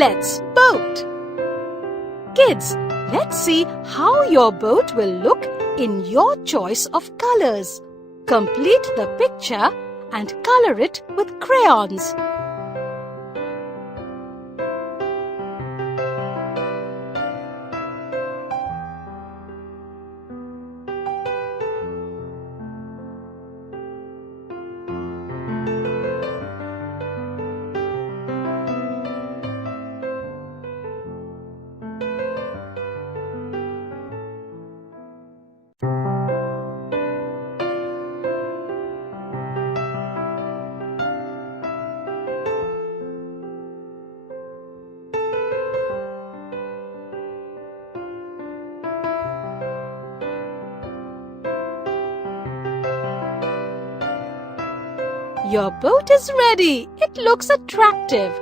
let's boat. Kids, let's see how your boat will look in your choice of colors. Complete the picture and color it with crayons. Your boat is ready. It looks attractive.